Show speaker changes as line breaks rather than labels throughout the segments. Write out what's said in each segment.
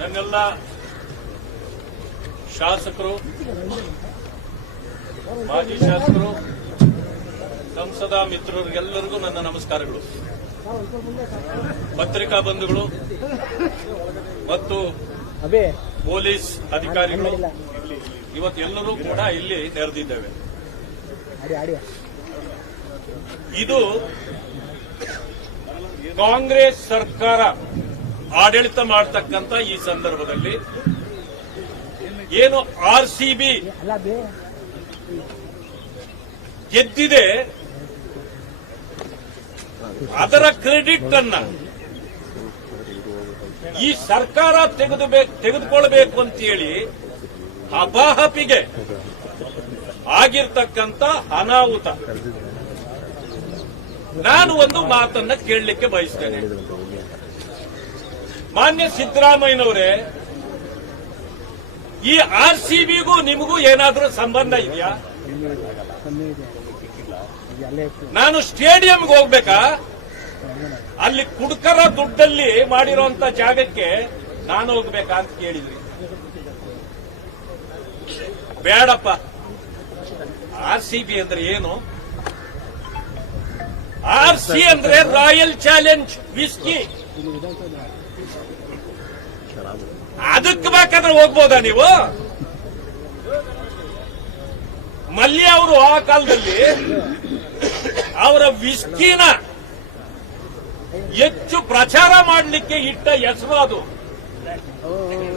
ನನ್ನೆಲ್ಲ ಶಾಸಕರು, ಮಾಜಿ ಶಾಸಕರು, ಸಂಸದ ಮಿತ್ರರಿಗೆಲ್ಲರಿಗೂ ನನ್ನ ನಮಸ್ಕಾರಗಳು. ಪತ್ರಿಕಾ ಬಂಧುಗಳು ಮತ್ತು ಪೊಲೀಸ್ ಅಧಿಕಾರಿಗಳು ಇವತ್ತೆಲ್ಲರೂ ಕೂಡ ಇಲ್ಲಿ ನೆರೆದಿದ್ದೇವೆ. ಇದು ಕಾಂಗ್ರೆಸ್ ಸರ್ಕಾರ ಆಡಳಿತ ಮಾಡತಕ್ಕಂತ ಈ ಸಂದರ್ಭದಲ್ಲಿ ಏನು ಆರ್ ಸಿ ಬಿ ಗೆದ್ದಿದೆ, ಅದರ ಕ್ರೆಡಿಟ್ ಅನ್ನ ಈ ಸರ್ಕಾರ ತೆಗೆದು ತೆಗೆದುಕೊಳ್ಬೇಕು ಅಂತೇಳಿ ಅಬಾಹಪಿಗೆ ಆಗಿರ್ತಕ್ಕಂಥ ಅನಾಹುತ. ನಾನು ಒಂದು ಮಾತನ್ನ ಕೇಳಲಿಕ್ಕೆ ಬಯಸ್ತೇನೆ. ಮಾನ್ಯ ಸಿದ್ದರಾಮಯ್ಯನವರೇ, ಈ ಆರ್ ಸಿ ಬಿಗೂ ನಿಮಗೂ ಏನಾದರೂ ಸಂಬಂಧ ಇದೆಯಾ? ನಾನು ಸ್ಟೇಡಿಯಂಗೆ ಹೋಗ್ಬೇಕಾ? ಅಲ್ಲಿ ಕುಡ್ಕರ ದುಡ್ಡಲ್ಲಿ ಮಾಡಿರುವಂತ ಜಾಗಕ್ಕೆ ನಾನು ಹೋಗ್ಬೇಕಾ ಅಂತ ಕೇಳಿದ್ರಿ. ಬೇಡಪ್ಪ. ಆರ್ ಸಿ ಬಿ ಅಂದ್ರೆ ಏನು? ಆರ್ ಸಿ ಅಂದ್ರೆ ರಾಯಲ್ ಚಾಲೆಂಜ್, ವಿಸ್ಕಿ. ಅದಕ್ಕೆ ಬೇಕಾದ್ರೆ ಹೋಗ್ಬೋದಾ ನೀವು? ಮಲ್ಯ ಅವರು ಆ ಕಾಲದಲ್ಲಿ ಅವರ ವಿಸ್ಕಿನ ಹೆಚ್ಚು ಪ್ರಚಾರ ಮಾಡಲಿಕ್ಕೆ ಇಟ್ಟ ಹೆಸರು ಅದು.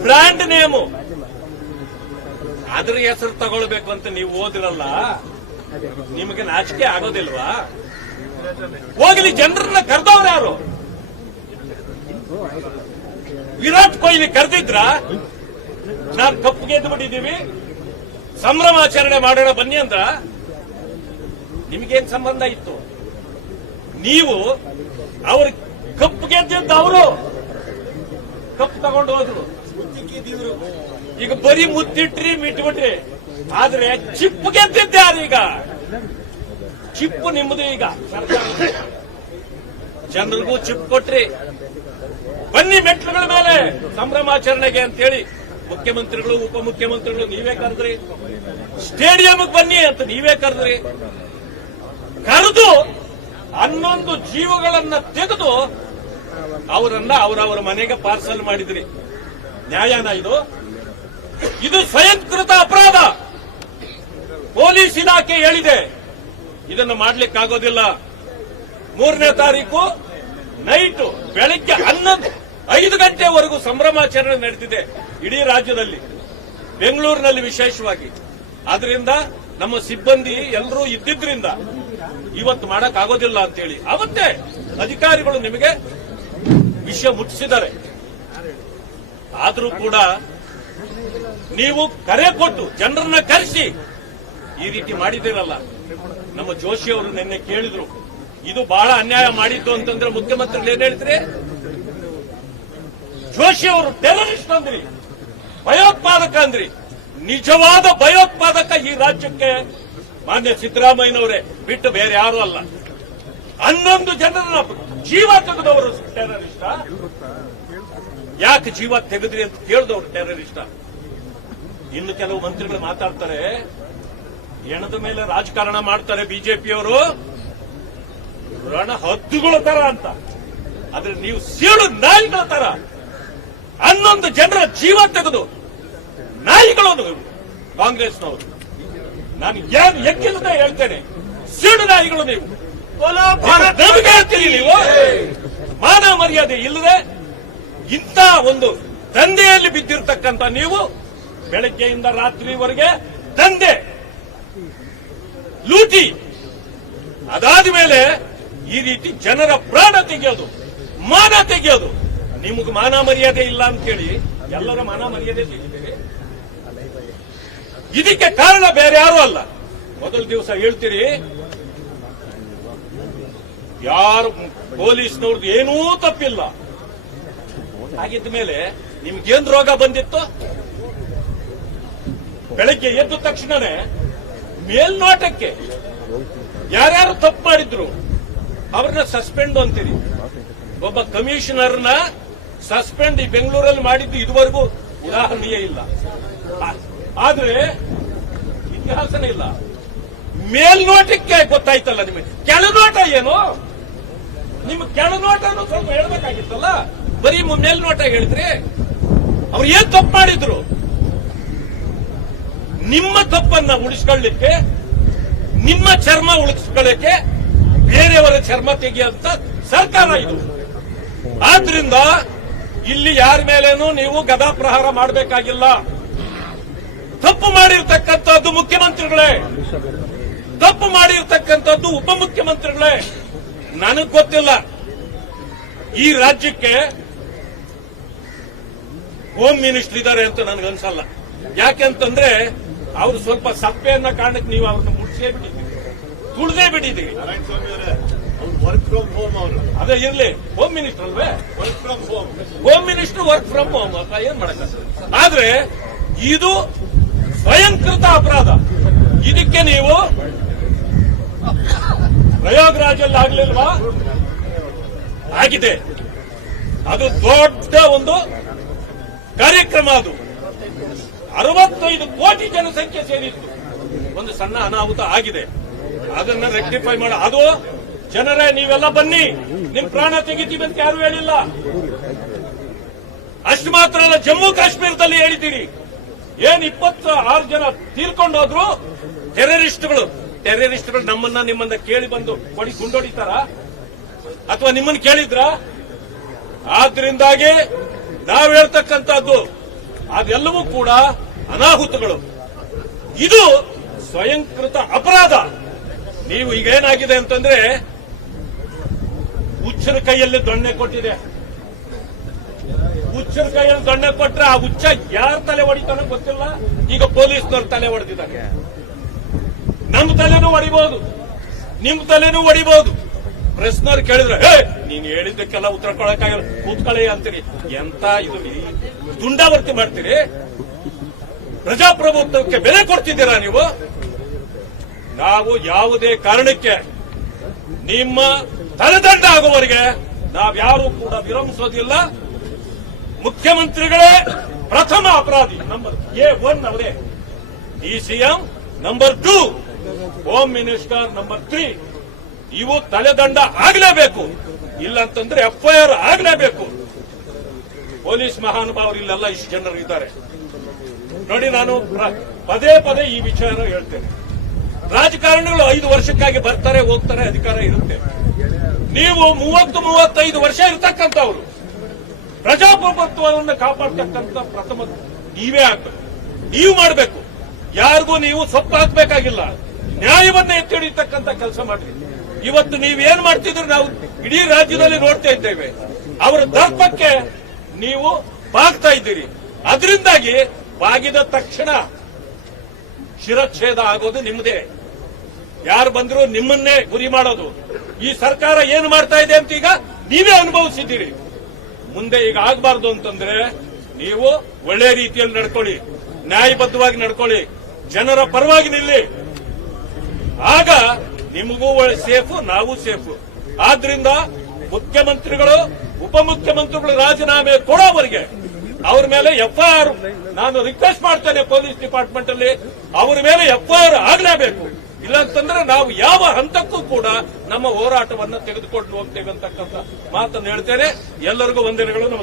Brand name. ಅದ್ರ ಹೆಸರು ತಗೊಳ್ಬೇಕು ಅಂತ ನೀವು ಓದಿರಲ್ಲ. ನಿಮಗೆ ನಾಚಿಕೆ ಆಗೋದಿಲ್ವಾ? ಹೋಗಲಿ, ಜನರನ್ನ ಕರೆದವ್ರು ಯಾರು? ವಿರಾಟ್ ಕೊಹ್ಲಿ ಕರೆದಿದ್ರ? ನಾನು ಕಪ್ಪು ಗೆದ್ದು ಬಿಟ್ಟಿದ್ದೀವಿ. ಸಂಭ್ರಮಾಚರಣೆ ಮಾಡೋಣ ಬನ್ನಿ ಅಂದ್ರ ನಿಮಗೇನ್ ಸಂಬಂಧ ಇತ್ತು? ನೀವು ಅವ್ರ ಕಪ್ಪು ಗೆದ್ದಿದ್ದ ಅವರು ಕಪ್ಪು ತಗೊಂಡು ಹೋದ್ರು. ಈಗ ಬರೀ ಮುತ್ತಿಟ್ರಿ, ಮಿಟ್ಬಿಟ್ರಿ. ಆದ್ರೆ ಚಿಪ್ಪು ಗೆದ್ದಿದ್ದೆ ಅದೀಗ ಚಿಪ್ಪು ನಿಮ್ಮದು ಈಗ. ಸರ್ಕಾರ. ಜನರಿಗೂ ಚಿಪ್ ಕೊಟ್ರಿ. ಬನ್ನಿ ಮೆಟ್ಲುಗಳ ಮೇಲೆ. ಸಂಭ್ರಮಾಚರಣೆಗೆ ಅಂತೇಳಿ ಮುಖ್ಯಮಂತ್ರಿಗಳು, ಉಪಮುಖ್ಯಮಂತ್ರಿಗಳು, ನೀವೇ ಕರೆದ್ರಿ. ಸ್ಟೇಡಿಯಂಗೆ ಬನ್ನಿ ಅಂತ ನೀವೇ ಕರೆದ್ರಿ. ಕರೆದು ಹನ್ನೊಂದು ಜೀವಗಳನ್ನ ತೆಗೆದು ಅವರನ್ನ ಅವರವರ ಮನೆಗೆ ಪಾರ್ಸಲ್ ಮಾಡಿದ್ರಿ. ನ್ಯಾಯನ ಇದು? ಇದು ಸ್ವಯಂಕೃತ ಅಪರಾಧ. ಪೊಲೀಸ್ ಇಲಾಖೆ ಹೇಳಿದೆ. ಇದನ್ನು ಮಾಡ್ಲಿಕ್ಕಾಗೋದಿಲ್ಲ. ಮೂರನೇ ತಾರೀಕು ನೈಟ್, ಬೆಳಗ್ಗೆ ಹನ್ನೊಂದು. ಐದು ಗಂಟೆವರೆಗೂ ಸಂಭ್ರಮಾಚರಣೆ ನಡೆದಿದೆ ಇಡೀ ರಾಜ್ಯದಲ್ಲಿ, ಬೆಂಗಳೂರಿನಲ್ಲಿ ವಿಶೇಷವಾಗಿ. ಆದ್ರಿಂದ ನಮ್ಮ ಸಿಬ್ಬಂದಿ ಎಲ್ಲರೂ ಇದ್ದಿದ್ರಿಂದ ಇವತ್ತು ಮಾಡಕ್ ಆಗೋದಿಲ್ಲ ಅಂತೇಳಿ. ಅವತ್ತೇ ಅಧಿಕಾರಿಗಳು ನಿಮಗೆ ವಿಷಯ ಮುಟ್ಟಿಸಿದ್ದಾರೆ. ಆದರೂ ಕೂಡ ನೀವು ಕರೆ ಕೊಟ್ಟು ಜನರನ್ನ ಕರೆಸಿ ಈ ರೀತಿ ಮಾಡಿದಿರಲ್ಲ ನಮ್ಮ ಜೋಶಿ ಅವರು ನಿನ್ನೆ ಕೇಳಿದ್ರು, ಇದು ಬಹಳ ಅನ್ಯಾಯ ಮಾಡಿದ್ದು ಅಂತಂದ್ರೆ ಮುಖ್ಯಮಂತ್ರಿಗಳು ಏನ್ ಹೇಳ್ತೀರಿ? ಜೋಶಿ ಅವರು ಟೆರರಿಸ್ಟ್ ಅಂದ್ರಿ ಭಯೋತ್ಪಾದಕ ಅಂದ್ರಿ ನಿಜವಾದ ಭಯೋತ್ಪಾದಕ ಈ ರಾಜ್ಯಕ್ಕೆ ಮಾನ್ಯ ಸಿದ್ದರಾಮಯ್ಯನವರೇ, ಬಿಟ್ಟು ಬೇರೆ ಯಾರು ಅಲ್ಲ. ಹನ್ನೊಂದು ಜನರ ಜೀವ ತೆಗೆದವರು ಟೆರರಿಸ್ಟ ಯಾಕೆ ಜೀವ ತೆಗೆದ್ರಿ ಅಂತ ಕೇಳಿದವರು ಟೆರರಿಸ್ಟ ಇನ್ನು ಕೆಲವು ಮಂತ್ರಿಗಳು ಮಾತಾಡ್ತಾರೆ, ಹೆಣದ ಮೇಲೆ ರಾಜಕಾರಣ ಮಾಡ್ತಾರೆ ಬಿಜೆಪಿಯವರು. ರಣ ಹದ್ದುಗಳ ತರ ಅಂತ. ಆದ್ರೆ ನೀವು ಸೀಳು ನಾಯಿಗಳ ತರ. ಹನ್ನೊಂದು ಜನರ ಜೀವ ತೆಗೆದು ನಾಯಿಗಳು ಕಾಂಗ್ರೆಸ್ನವರು. ನಾನು ಏನು ಎಕ್ಕಿಲ್ಲದೆ ಹೇಳ್ತೇನೆ. ಸೀಡು ನಾಯಿಗಳು ನೀವು. ನಮಗೆ ಹೇಳ್ತೀರಿ ನೀವು. ಮಾನ ಮರ್ಯಾದೆ ಇಲ್ಲದೆ ಇಂಥ ಒಂದು ದಂಧೆಯಲ್ಲಿ ಬಿದ್ದಿರ್ತಕ್ಕಂಥ ನೀವು ಬೆಳಗ್ಗೆಯಿಂದ ರಾತ್ರಿವರೆಗೆ ದಂಧೆ ಲೂಟಿ ಅದಾದ ಮೇಲೆ ಈ ರೀತಿ ಜನರ ಪ್ರಾಣ ತೆಗೆಯೋದು ಮಾನ ತೆಗೆಯೋದು. ನಿಮಗೆ ಮಾನ ಮರ್ಯಾದೆ ಇಲ್ಲ ಅಂತೇಳಿ ಎಲ್ಲರ ಮಾನ ಮರ್ಯಾದೆ ಇದಕ್ಕೆ ಕಾರಣ ಬೇರೆ ಯಾರು ಅಲ್ಲ. ಮೊದಲ ದಿವಸ ಹೇಳ್ತೀರಿ, ಯಾರು ಪೊಲೀಸ್ನವ್ರದ್ದು ಏನೂ ತಪ್ಪಿಲ್ಲ. ಹಾಗಿದ್ದ ಮೇಲೆ ನಿಮ್ಗೇನ್ ರೋಗ ಬಂದಿತ್ತು? ಬೆಳಗ್ಗೆ ಎದ್ದ ತಕ್ಷಣನೇ ಮೇಲ್ನೋಟಕ್ಕೆ ಯಾರ್ಯಾರು ತಪ್ಪು ಮಾಡಿದ್ರು, ಅವ್ರನ್ನ ಸಸ್ಪೆಂಡ್ ಅಂತೀರಿ. ಒಬ್ಬ ಕಮಿಷನರ್ನ ಸಸ್ಪೆಂಡ್ ಈ ಬೆಂಗಳೂರಲ್ಲಿ ಮಾಡಿದ್ದು ಇದುವರೆಗೂ ಉದಾಹರಣೆಯೇ ಇಲ್ಲ. ಆದ್ರೆ ಇತಿಹಾಸನೇ ಇಲ್ಲ. ಮೇಲ್ನೋಟಕ್ಕೆ ಗೊತ್ತಾಯ್ತಲ್ಲ ನಿಮಗೆ. ಕೆಳನೋಟ ಏನು? ನಿಮ್ಮ ಕೆಳನೋಟನು ಸ್ವಲ್ಪ ಹೇಳ್ಬೇಕಾಗಿತ್ತಲ್ಲ? ಬರೀ ಮೇಲ್ನೋಟ ಹೇಳಿದ್ರಿ ಅವ್ರು ಏನ್ ತಪ್ಪು ಮಾಡಿದ್ರು? ನಿಮ್ಮ ತಪ್ಪನ್ನ ಉಳಿಸ್ಕೊಳ್ಳಿಕ್ಕೆ, ನಿಮ್ಮ ಚರ್ಮ ಉಳಿಸ್ಕೊಳ್ಳಕ್ಕೆ ಬೇರೆಯವರ ಚರ್ಮ ತೆಗೆಯುವಂತ ಸರ್ಕಾರ ಇದು. ಆದ್ರಿಂದ ಇಲ್ಲಿ ಯಾರ ಮೇಲೇನೂ ನೀವು ಗದಾ ಪ್ರಹಾರ ಮಾಡಬೇಕಾಗಿಲ್ಲ. ತಪ್ಪು ಮಾಡಿರ್ತಕ್ಕಂಥದ್ದು ಮುಖ್ಯಮಂತ್ರಿಗಳೇ. ತಪ್ಪು ಮಾಡಿರ್ತಕ್ಕಂಥದ್ದು ಉಪಮುಖ್ಯಮಂತ್ರಿಗಳೇ. ನನಗ್ ಗೊತ್ತಿಲ್ಲ. ಈ ರಾಜ್ಯಕ್ಕೆ ಹೋಮ್ ಮಿನಿಸ್ಟರ್ ಇದ್ದಾರೆ ಅಂತ ನನಗನ್ಸಲ್ಲ. ಯಾಕೆಂತಂದ್ರೆ, ಅವರು ಸ್ವಲ್ಪ ಸಪ್ಪೆಯನ್ನ ಕಾರಣಕ್ಕೆ ನೀವು ಅವ್ರನ್ನ ಬಿಟ್ಟಿದ್ದೀರಿ ತುಳಿದೇ
ಬಿಟ್ಟಿದ್ದೀವಿ. ವರ್ಕ್ ಫ್ರಮ್ ಹೋಮ್ ಅವರು
ಅದೇ ಇರ್ಲಿ ಹೋಮ್ ಮಿನಿಸ್ಟರ್ ಅಲ್ವೇ?
Work from home
home minister work from home ಅಂತ ಏನ್ ಮಾಡಕ್ಕ ಆದ್ರೆ ಇದು ಸ್ವಯಂಕೃತ ಅಪರಾಧ. ಇದಕ್ಕೆ ನೀವು ಪ್ರಯಾಗ್ರಾಜಲ್ಲಿ ಆಗ್ಲಿಲ್ವಾ? ಆಗಿದೆ. ಅದು ದೊಡ್ಡ ಒಂದು ಕಾರ್ಯಕ್ರಮ ಅದು. ಅರವತ್ತೈದು ಕೋಟಿ ಜನಸಂಖ್ಯೆ ಸೇರಿತ್ತು ಒಂದು ಸಣ್ಣ ಅನಾಹುತ ಆಗಿದೆ. ಅದನ್ನ ರೆಕ್ಟಿಫೈ ಮಾಡ. ಅದು ಜನರೇ, ನೀವೆಲ್ಲ ಬನ್ನಿ. ನಿಮ್ ಪ್ರಾಣ ತೆಗಿತೀವಿ ಅಂತ ಯಾರು ಹೇಳಿಲ್ಲ. ಅಷ್ಟು ಮಾತ್ರ ಅಲ್ಲ, ಜಮ್ಮು ಕಾಶ್ಮೀರದಲ್ಲಿ ಹೇಳಿದ್ದೀರಿ. ಏನ್ ಇಪ್ಪತ್ತ ಆರು ಜನ ತೀರ್ಕೊಂಡೋದ್ರು ಟೆರರಿಸ್ಟ್ಗಳು ಟೆರರಿಸ್ಟ್ಗಳು ನಮ್ಮನ್ನ ನಿಮ್ಮನ್ನ ಕೇಳಿ ಬಂದು ಕೊಡಿ ಗುಂಡೊಡಿತಾರ? ಅಥವಾ ನಿಮ್ಮನ್ನ ಕೇಳಿದ್ರ? ಆದ್ರಿಂದಾಗಿ ನಾವು ಹೇಳ್ತಕ್ಕಂಥದ್ದು, ಅದೆಲ್ಲವೂ ಕೂಡ ಅನಾಹುತಗಳು. ಇದು ಸ್ವಯಂಕೃತ ಅಪರಾಧ. ನೀವು ಈಗ ಏನಾಗಿದೆ ಅಂತಂದ್ರೆ ಹುಚ್ಚರ ಕೈಯಲ್ಲಿ ದೊಣ್ಣೆ ಕೊಟ್ಟಿದೆ. ಹುಚ್ಚರ ಕೈಯಲ್ಲಿ ದೊಣ್ಣೆ ಕೊಟ್ರೆ ಆ ಹುಚ್ಚ ಯಾರ ತಲೆ ಹೊಡಿತಾನ ಗೊತ್ತಿಲ್ಲ. ಈಗ ಪೊಲೀಸ್ನವ್ರು ತಲೆ ಹೊಡೆದಿದ್ದಾರೆ. ನಮ್ಮ ತಲೆನೂ ಹೊಡಿಬಹುದು ನಿಮ್ ತಲೆನೂ ಹೊಡಿಬಹುದು ಪ್ರಶ್ನವ್ರು ಕೇಳಿದ್ರೆ, ಹೇ, ನೀನ್ ಹೇಳಿದ್ದಕ್ಕೆಲ್ಲ ಉತ್ತರ ಕೊಡಕ್ಕಾಗಲ್ಲ. ಕೂತ್ಕೊಳ್ಳಿ ಅಂತೀರಿ. ಎಂತ ಇದು ದುಂಡಾವರ್ತಿ ಮಾಡ್ತೀರಿ? ಪ್ರಜಾಪ್ರಭುತ್ವಕ್ಕೆ ಬೆಲೆ ಕೊಡ್ತಿದ್ದೀರಾ ನೀವು? ನಾವು ಯಾವುದೇ ಕಾರಣಕ್ಕೆ ನಿಮ್ಮ ತಲೆದಂಡ ಆಗುವವರೆಗೆ ನಾವ್ಯಾರೂ ಕೂಡ ವಿರಮಿಸೋದಿಲ್ಲ ಮುಖ್ಯಮಂತ್ರಿಗಳೇ ಪ್ರಥಮ ಅಪರಾಧಿ ನಂಬರ್ ಎ ಒನ್ ಅವರೇ. D CM number two, home minister number three. ಇವು ತಲೆದಂಡ ಆಗಲೇಬೇಕು. ಇಲ್ಲ ಅಂತಂದ್ರೆ ಎಫ್ಐಆರ್ ಆಗಲೇಬೇಕು. ಪೊಲೀಸ್ ಮಹಾನುಭಾವರು ಇಲ್ಲೆಲ್ಲ ಇಷ್ಟು ಜನರು ಇದ್ದಾರೆ. ನೋಡಿ ನಾನು ಪದೇ ಪದೇ ಈ ವಿಚಾರ ಹೇಳ್ತೇನೆ. ರಾಜಕಾರಣಿಗಳು ಐದು ವರ್ಷಕ್ಕಾಗಿ ಬರ್ತಾರೆ, ಹೋಗ್ತಾರೆ, ಅಧಿಕಾರ ಇರುತ್ತೆ. ನೀವು ಮೂವತ್ತು, ಮೂವತ್ತೈದು ವರ್ಷ ಇರ್ತಕ್ಕಂಥವ್ರು. ಪ್ರಜಾಪ್ರಭುತ್ವವನ್ನು ಕಾಪಾಡ್ತಕ್ಕಂಥ ಪ್ರಥಮ ನೀವೇ ಆಗ್ಬೇಕು. ನೀವು ಮಾಡಬೇಕು. ಯಾರಿಗೂ ನೀವು ಸೊಪ್ಪು ಹಾಕಬೇಕಾಗಿಲ್ಲ ನ್ಯಾಯವನ್ನ ಎತ್ತಿ ಹಿಡಿತಕ್ಕಂಥ ಕೆಲಸ ಮಾಡಿ ಇವತ್ತು ನೀವೇನ್ ಮಾಡ್ತಿದ್ರು ನಾವು ಇಡೀ ರಾಜ್ಯದಲ್ಲಿ ನೋಡ್ತಾ ಇದ್ದೇವೆ. ಅವರ ದರ್ಪಕ್ಕೆ ನೀವು ಬಾಗ್ತಾ ಇದ್ದೀರಿ. ಅದರಿಂದಾಗಿ ಬಾಗಿದ ತಕ್ಷಣ ಶಿರಚ್ಛೇದ ಆಗೋದು ನಿಮ್ಮದೇ ಯಾರು ಬಂದ್ರು ನಿಮ್ಮನ್ನೇ ಗುರಿ ಮಾಡೋದು. ಈ ಸರ್ಕಾರ ಏನು ಮಾಡ್ತಾ ಇದೆ ಅಂತ ಈಗ ನೀವೇ ಅನುಭವಿಸಿದ್ದೀರಿ. ಮುಂದೆ ಈಗ ಆಗಬಾರ್ದು ಅಂತಂದ್ರೆ ನೀವು ಒಳ್ಳೆ ರೀತಿಯಲ್ಲಿ ನಡ್ಕೊಳ್ಳಿ, ನ್ಯಾಯಬದ್ಧವಾಗಿ ನಡ್ಕೊಳ್ಳಿ, ಜನರ ಪರವಾಗಿ ನಿಲ್ಲಿ. ಆಗ ನಿಮಗೂ ಒಳ್ಳೆ ಸೇಫು, ನಾವು ಸೇಫು. ಆದ್ರಿಂದ ಮುಖ್ಯಮಂತ್ರಿಗಳು, ಉಪಮುಖ್ಯಮಂತ್ರಿಗಳು ರಾಜೀನಾಮೆ ಕೊಡೋವರಿಗೆ ಅವ್ರ ಮೇಲೆ ಎಫ್ಐಆರ್, ನಾನು ರಿಕ್ವೆಸ್ಟ್ ಮಾಡ್ತೇನೆ ಪೊಲೀಸ್ ಡಿಪಾರ್ಟ್ಮೆಂಟ್ ಅಲ್ಲಿ ಅವ್ರ ಮೇಲೆ ಎಫ್ಐಆರ್ ಆಗಲೇಬೇಕು. ಇಲ್ಲಾಂತಂದ್ರೆ ನಾವು ಯಾವ ಹಂತಕ್ಕೂ ಕೂಡ ನಮ್ಮ ಹೋರಾಟವನ್ನು ತೆಗೆದುಕೊಂಡು ಹೋಗ್ತೇವೆ ಅಂತಕ್ಕಂಥ ಮಾತನ್ನು ಹೇಳ್ತೇನೆ. ಎಲ್ಲರಿಗೂ ವಂದನೆಗಳು, ನಮಸ್ಕಾರ.